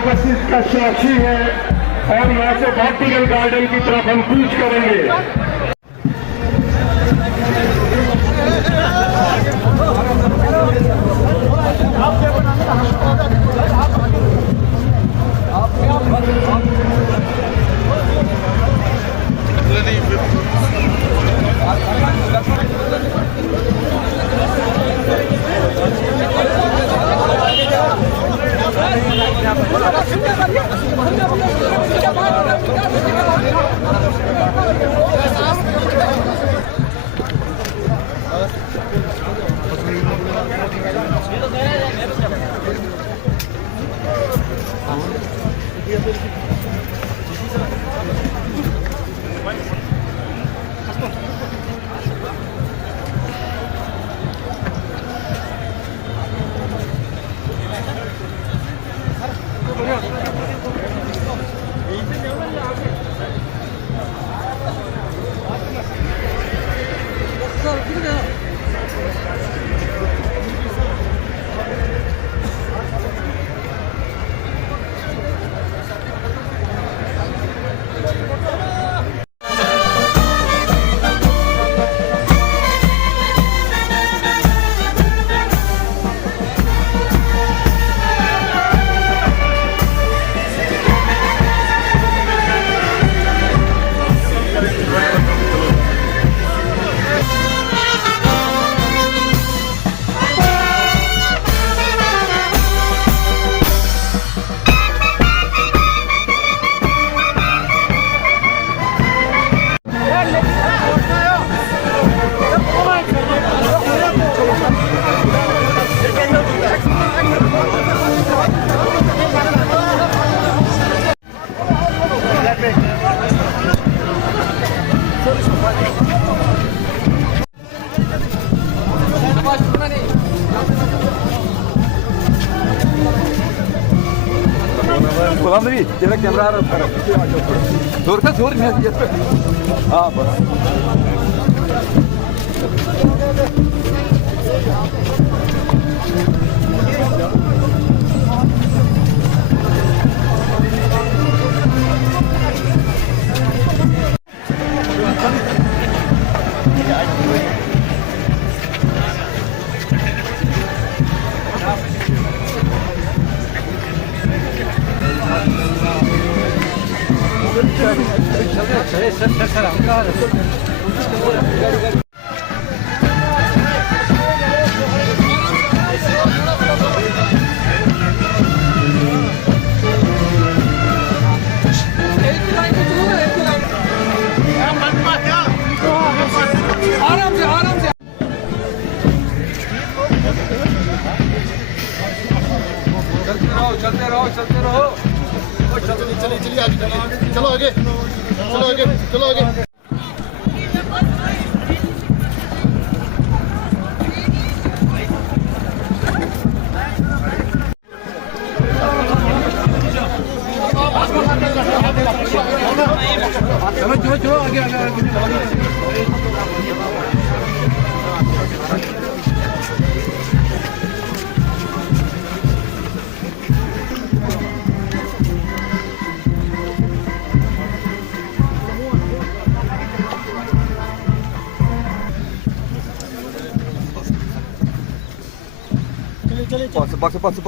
उपस्थित का साक्षी है और यहाँ से बॉटनिकल गार्डन की तरफ हम कूच करेंगे। Kulağım da değil. Gerek Emre Arap. Doğru kaç doğru mu? Yeter. Ha bak. चलते रहो चलते रहो चलिए चलिए आगे चलिए चलो आगे चलो आगे चलो आगे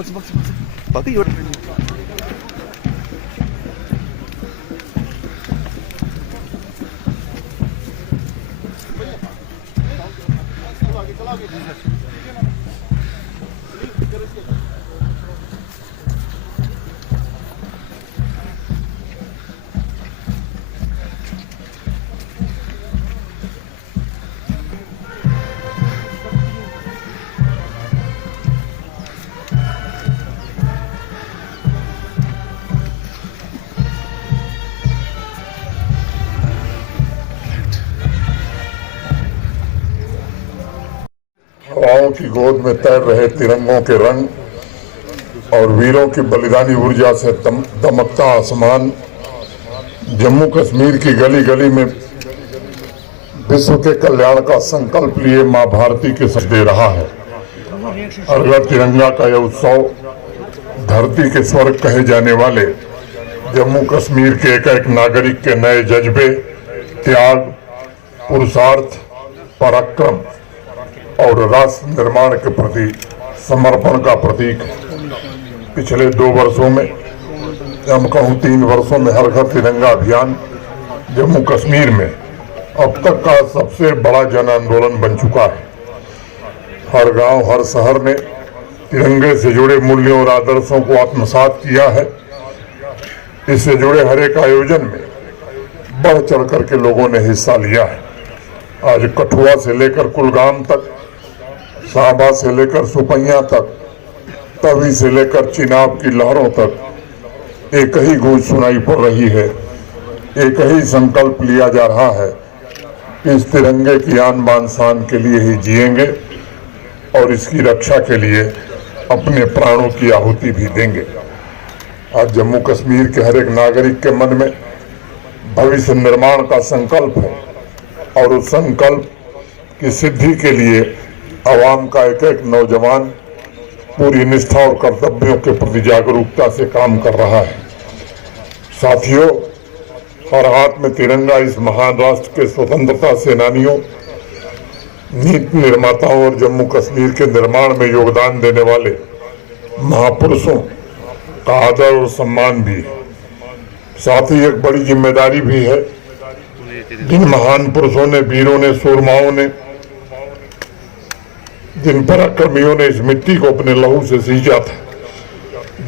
बस बाकी और हवाओं की गोद में तैर रहे तिरंगों के रंग और वीरों की बलिदानी ऊर्जा से दमकता आसमान जम्मू कश्मीर की गली गली में विश्व के कल्याण का संकल्प लिए मां भारती के सच दे रहा है। हर घर तिरंगा का यह उत्सव धरती के स्वर्ग कहे जाने वाले जम्मू कश्मीर के एक एक नागरिक के नए जज्बे, त्याग, पुरुषार्थ, पराक्रम और राष्ट्र निर्माण के प्रति समर्पण का प्रतीक है। पिछले 2 वर्षों में, हम कहूँ 3 वर्षों में, हर घर तिरंगा अभियान जम्मू कश्मीर में अब तक का सबसे बड़ा जन आंदोलन बन चुका है। हर गांव, हर शहर ने तिरंगे से जुड़े मूल्यों और आदर्शों को आत्मसात किया है। इससे जुड़े हर एक आयोजन में बढ़ चढ़ कर के लोगों ने हिस्सा लिया है। आज कठुआ से लेकर कुलगाम तक, शाहबाद से लेकर सुपैया तक, तवी से लेकर चिनाब की लहरों तक एक ही गूंज सुनाई पड़ रही है। एक ही संकल्प लिया जा रहा है कि इस तिरंगे की आन बान शान के लिए ही जिएंगे और इसकी रक्षा के लिए अपने प्राणों की आहुति भी देंगे। आज जम्मू कश्मीर के हर एक नागरिक के मन में भविष्य निर्माण का संकल्प है और उस संकल्प की सिद्धि के लिए आवाम का एक एक नौजवान पूरी निष्ठा और कर्तव्यों के प्रति जागरूकता से काम कर रहा है। साथियों, हर हाथ में तिरंगा इस महान राष्ट्र के स्वतंत्रता सेनानियों, नीति निर्माताओं और जम्मू कश्मीर के निर्माण में योगदान देने वाले महापुरुषों का आदर और सम्मान भी है। साथ ही एक बड़ी जिम्मेदारी भी है। जिन महान पुरुषों ने, वीरों ने, सूरमाओं ने, जिन पराक्रमियों ने इस मिट्टी को अपने लहू से सींचा था,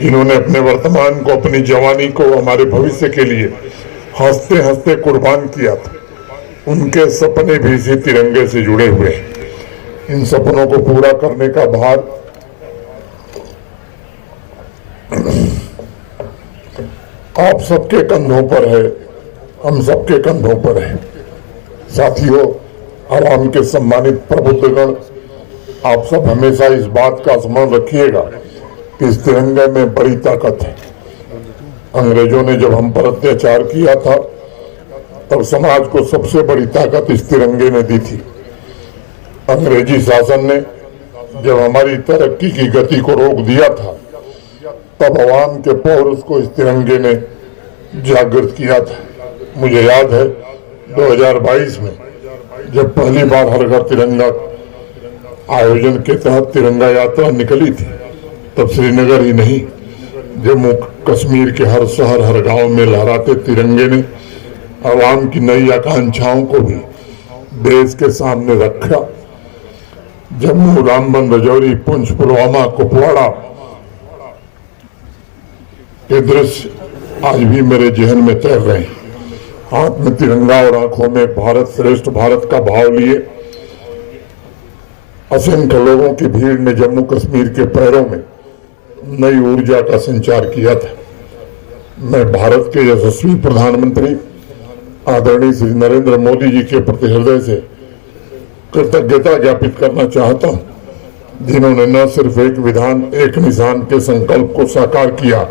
जिन्होंने अपने वर्तमान को, अपनी जवानी को हमारे भविष्य के लिए हंसते हंसते कुर्बान किया था, उनके सपने भी इसी तिरंगे से जुड़े हुए हैं। इन सपनों को पूरा करने का भार आप सबके कंधों पर है, हम सबके कंधों पर है। साथियों, आवाम के सम्मानित प्रबुद्धगण, आप सब हमेशा इस बात का स्मरण रखिएगा कि इस तिरंगे में बड़ी ताकत है। अंग्रेजों ने जब हम पर अत्याचार किया था, तब समाज को सबसे बड़ी ताकत इस तिरंगे ने दी थी। अंग्रेजी शासन ने जब हमारी तरक्की की गति को रोक दिया था, तब आवाम के पौरुष को इस तिरंगे ने जागृत किया था। मुझे याद है 2022 में जब पहली बार हर घर तिरंगा आयोजन के तहत तिरंगा यात्रा निकली थी, तब श्रीनगर ही नहीं, जम्मू कश्मीर के हर शहर, हर गांव में लहराते तिरंगे ने आवाम की नई आकांक्षाओं को भी देश के सामने रखा। जम्मू, रामबन, रजौरी, पुंछ, पुलवामा, कुपवाड़ा के दृश्य आज भी मेरे जहन में तैर रहे हैं। हाथ में तिरंगा और आंखों में भारत श्रेष्ठ भारत का भाव लिए असंख्य लोगों की भीड़ ने जम्मू कश्मीर के पैरों में नई ऊर्जा का संचार किया था। मैं भारत के यशस्वी प्रधानमंत्री आदरणीय श्री नरेंद्र मोदी जी के प्रति हृदय से कृतज्ञता ज्ञापित करना चाहता हूं, जिन्होंने न सिर्फ एक विधान, एक निशान के संकल्प को साकार किया,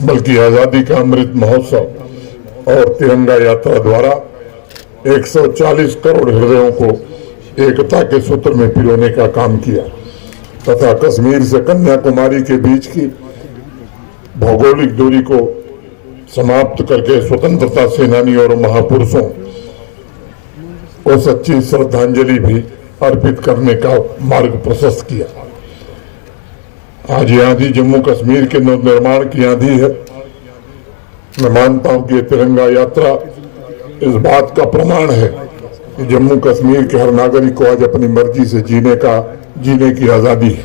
बल्कि आजादी का अमृत महोत्सव और तिरंगा यात्रा द्वारा 140 करोड़ हृदयों को एकता के सूत्र में पिरोने का काम किया तथा कश्मीर से कन्याकुमारी के बीच की भौगोलिक दूरी को समाप्त करके स्वतंत्रता सेनानी और महापुरुषों को सच्ची श्रद्धांजलि भी अर्पित करने का मार्ग प्रशस्त किया। आज ये आंधी जम्मू कश्मीर के नवनिर्माण की आंधी है। मैं मानता हूं कि ये तिरंगा यात्रा इस बात का प्रमाण है कि जम्मू कश्मीर के हर नागरिक को आज अपनी मर्जी से जीने की आजादी है।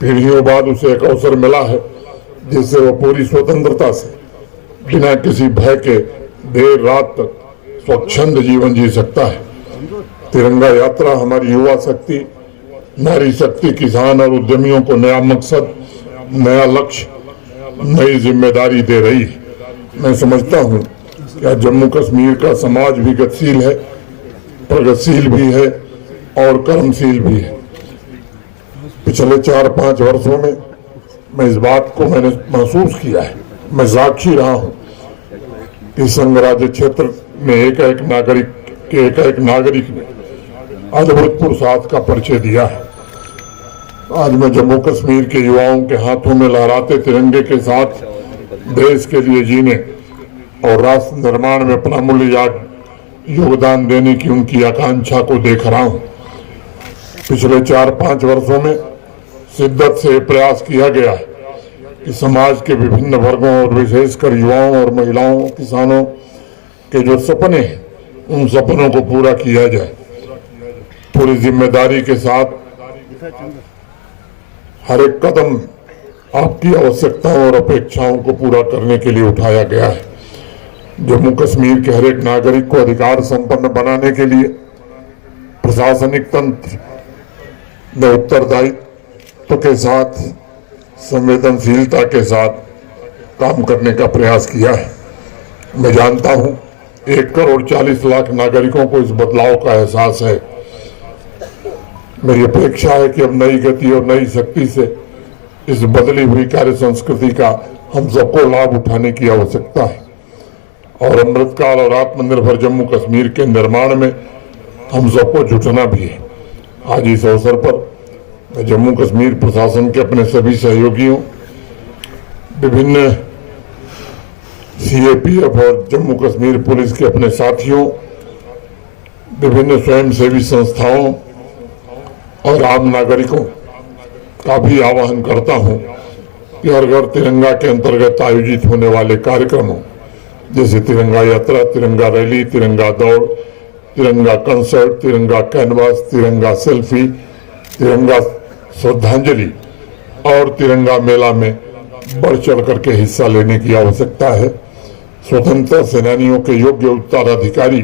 पीढ़ियों बाद उसे एक अवसर मिला है जिससे वो पूरी स्वतंत्रता से बिना किसी भय के देर रात तक स्वच्छंद जीवन जी सकता है। तिरंगा यात्रा हमारी युवा शक्ति, नारी शक्ति, किसान और उद्यमियों को नया मकसद, नया लक्ष्य, नई जिम्मेदारी दे रही है। मैं समझता हूँ कि आज जम्मू कश्मीर का समाज भी गतिशील है, प्रगतिशील भी है और कर्मशील भी है। पिछले 4-5 वर्षों में मैं इस बात को मैंने महसूस किया है। मैं साक्षी रहा हूँ कि संघ राज्य क्षेत्र में एक एक नागरिक ने अद्भुत पुरुषार्थ का परिचय दिया है। आज मैं जम्मू कश्मीर के युवाओं के हाथों में लहराते तिरंगे के साथ देश के लिए जीने और राष्ट्र निर्माण में अपना मूल्य योगदान देने की उनकी आकांक्षा को देख रहा हूं। पिछले 4-5 वर्षों में शिद्दत से प्रयास किया गया है कि समाज के विभिन्न वर्गों और विशेषकर युवाओं और महिलाओं, किसानों के जो सपने हैं उन सपनों को पूरा किया जाए। पूरी जिम्मेदारी के साथ हर एक कदम आपकी आवश्यकताओं और अपेक्षाओं को पूरा करने के लिए उठाया गया है। जम्मू कश्मीर के हर एक नागरिक को अधिकार संपन्न बनाने के लिए प्रशासनिक तंत्र ने उत्तरदायित्व के साथ, संवेदनशीलता के साथ काम करने का प्रयास किया है। मैं जानता हूं 1,40,00,000 नागरिकों को इस बदलाव का एहसास है। मेरी अपेक्षा है कि अब नई गति और नई शक्ति से इस बदली हुई कार्य संस्कृति का हम सबको लाभ उठाने की आवश्यकता है और अमृतकाल और आत्मनिर्भर जम्मू कश्मीर के निर्माण में हम सबको जुटना भी है। आज इस अवसर पर मैं जम्मू कश्मीर प्रशासन के अपने सभी सहयोगियों, विभिन्न CAPF और जम्मू कश्मीर पुलिस के अपने साथियों, विभिन्न स्वयंसेवी संस्थाओं और आम नागरिकों का भी आह्वान करता हूं कि हर घर तिरंगा के अंतर्गत आयोजित होने वाले कार्यक्रमों जैसे तिरंगा यात्रा, तिरंगा रैली, तिरंगा दौड़, तिरंगा कंसर्ट, तिरंगा कैनवास, तिरंगा सेल्फी, तिरंगा श्रद्धांजलि और तिरंगा मेला में बढ़ चढ़ करके हिस्सा लेने की आवश्यकता है। स्वतंत्रता सेनानियों के योग्य उत्तराधिकारी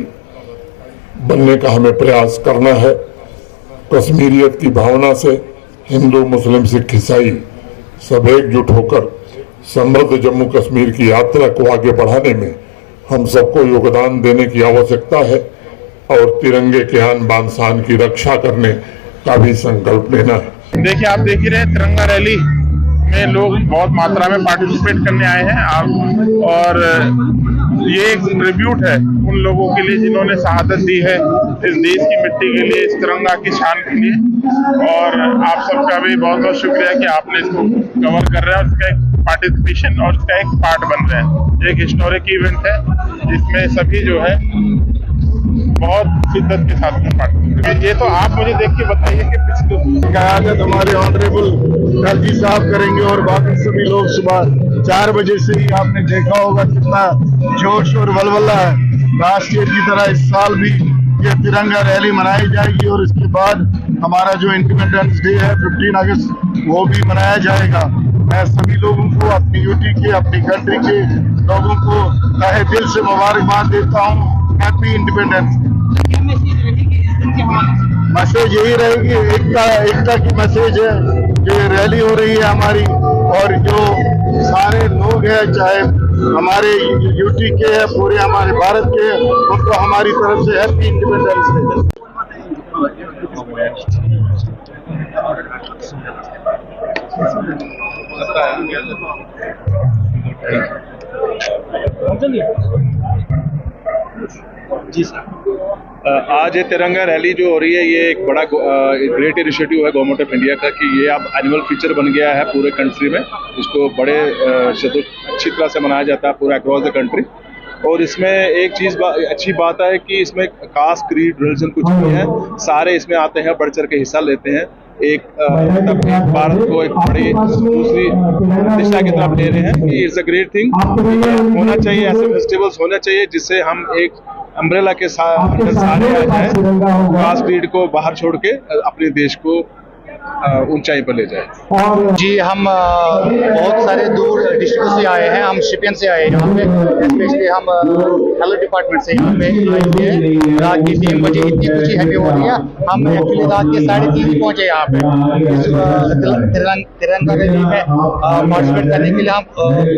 बनने का हमें प्रयास करना है। कश्मीरियत की भावना से हिंदू, मुस्लिम, सिख, ईसाई सब एकजुट होकर समृद्ध जम्मू कश्मीर की यात्रा को आगे बढ़ाने में हम सबको योगदान देने की आवश्यकता है और तिरंगे के आन बान शान की रक्षा करने का भी संकल्प लेना है। देखिए, आप देख ही रहे हैं तिरंगा रैली में लोग बहुत मात्रा में पार्टिसिपेट करने आए हैं आप, और ये एक ट्रिब्यूट है उन लोगों के लिए जिन्होंने शहादत दी है इस देश की मिट्टी के लिए, इस तिरंगा की शान के लिए। और आप सबका भी बहुत बहुत शुक्रिया कि आपने इसको कवर कर रहे हैं और इसका एक पार्टिसिपेशन और इसका एक पार्ट बन रहे हैं। एक हिस्टोरिक इवेंट है जिसमें सभी जो है बहुत शिद्दत के साथ में पार्टिसिपेट। ये तो आप मुझे देख के बताइए कि पिछले क़यादत हमारे ऑनरेबल दर्जी साहब करेंगे और बाकी सभी लोग सुबह 4 बजे से ही आपने देखा होगा कितना जोश और वलवला है। लास्ट ईयर की तरह इस साल भी ये तिरंगा रैली मनाई जाएगी और इसके बाद हमारा जो इंडिपेंडेंस डे है 15 अगस्त वो भी मनाया जाएगा। मैं सभी लोगों को, अपनी यूटी के, अपनी कंट्री के लोगों को तहे दिल से मुबारकबाद देता हूँ। Happy independence. मैसेज यही रहेगी, एकता की मैसेज है जो रैली हो रही है हमारी, और जो सारे लोग हैं चाहे हमारे यूटी के हैं, पूरे हमारे भारत के, उनको हमारी तरफ से हैप्पी इंडिपेंडेंस डे। चलिए। जी सर। आज ये तिरंगा रैली जो हो रही है, ये एक बड़ा ग्रेट इनिशिएटिव है गवर्नमेंट ऑफ इंडिया का कि ये अब एनुअल फीचर बन गया है पूरे कंट्री में। इसको बड़े अच्छी तरह से मनाया जाता है पूरा अक्रॉस द कंट्री। और इसमें एक चीज़ अच्छी बात है कि इसमें कास्ट, क्रीड, रिलीजन कुछ नहीं है, सारे इसमें आते हैं, बढ़ चढ़ के हिस्सा लेते हैं। एक मतलब एक भारत को एक बड़ी दूसरी दिशा की तरफ ले रहे हैं कि इट्स अ ग्रेट थिंग। होना चाहिए, ऐसे फेस्टिवल्स होना चाहिए जिससे हम एक अम्ब्रेला के अंदर सारे आ जाए, कास्ट क्रीड को बाहर छोड़ के अपने देश को ऊंचाई पर ले जाए। जी, हम बहुत सारे दूर डिस्ट्रिक्ट से आए हैं, हम शिपियन से आए हैं यहाँ पे, स्पेशली हम हेल्थ डिपार्टमेंट से यहाँ पे आए हुए हैं। रात के 3 बजे इतनी खुशी हमें हो रही है, हम एक्चुअली रात के 3:30 पहुँचे यहाँ पे इस तिरंगा रैली में पार्टिसिपेट करने के लिए। हम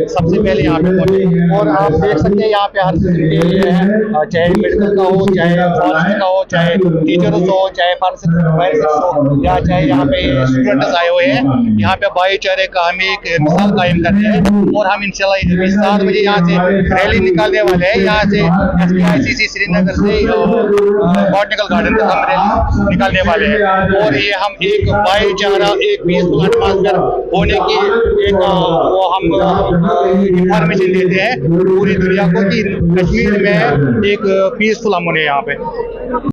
सबसे पहले यहाँ पे पहुँचे और आप देख सकते हैं यहाँ पे हर किस्म के लिए है, चाहे मेडिकल का हो, चाहे फॉरेस्ट का हो, चाहे टीचर्स हो, चाहे फार्मासिस्ट हो, या चाहे यहाँ पे स्टूडेंट्स आए हुए हैं। यहाँ पे भाईचारे का हम एक मिसाल कायम कर रहे हैं और हम इंशाल्लाह 7 बजे यहाँ से रैली निकालने वाले हैं। यहाँ से SPICC श्रीनगर से बॉटनिकल गार्डन तक हम रैली निकालने वाले हैं। और ये हम एक भाईचारा, एक पीसफुल एटमॉस्फेयर होने की एक वो हम इंफॉर्मेशन देते हैं पूरी दुनिया को कि कश्मीर में एक पीसफुल अमन है यहाँ पे।